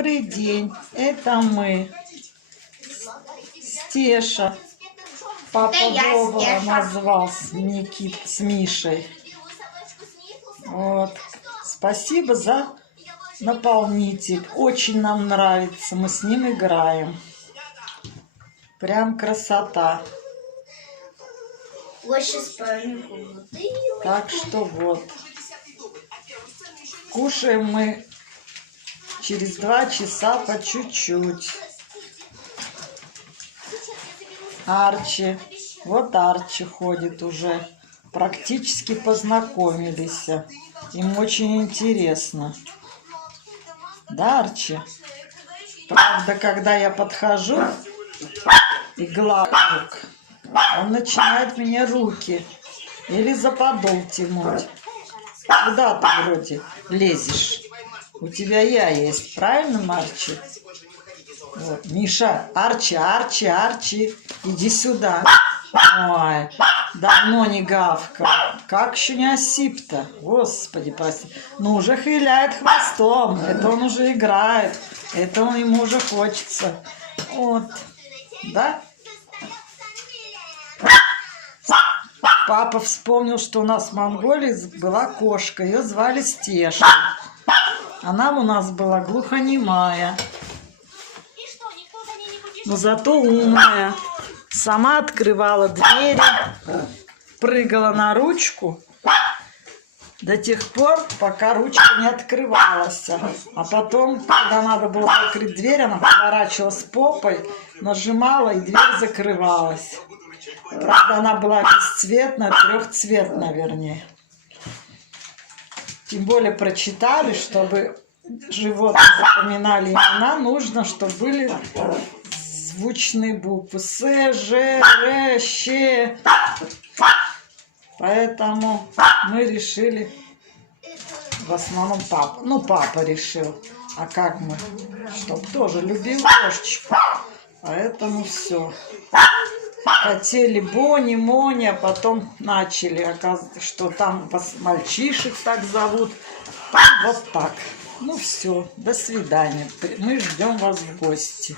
Добрый день, это мы. Стеша. Папа Вова назвал с Мишей. Вот. Спасибо за наполнитель. Очень нам нравится. Мы с ним играем. Прям красота. Так что вот. Кушаем мы через 2 часа по чуть-чуть. Арчи. Вот Арчи ходит уже. Практически познакомились. Им очень интересно. Да, Арчи? Правда, когда я подхожу и глажу, он начинает мне руки или за подол тянуть. Куда ты вроде лезешь? У тебя я есть, правильно, Марчи? Вот. Миша, Арчи, Арчи, Арчи, иди сюда. Ой, давно не гавкал. Как еще не осип-то? Господи, прости. Ну, уже хиляет хвостом. Это он уже играет. Это ему уже хочется. Вот. Да? Папа вспомнил, что у нас в Монголии была кошка. Ее звали Стеша. Она у нас была глухонемая. Но зато умная. Сама открывала двери, прыгала на ручку до тех пор, пока ручка не открывалась. А потом, когда надо было закрыть дверь, она поворачивалась попой, нажимала, и дверь закрывалась. Правда, она была бесцветная, трехцветная, вернее. Тем более прочитали, чтобы животные запоминали имена, нужно, чтобы были звучные буквы. С, Ж, Р, Щ. Поэтому мы решили, в основном папа. Ну, папа решил. А как мы? Чтоб тоже любил кошечку. Поэтому все. Хотели Бони, Мони, а потом начали, оказывается, что там мальчишек так зовут. Вот так. Ну все, до свидания. Мы ждем вас в гости.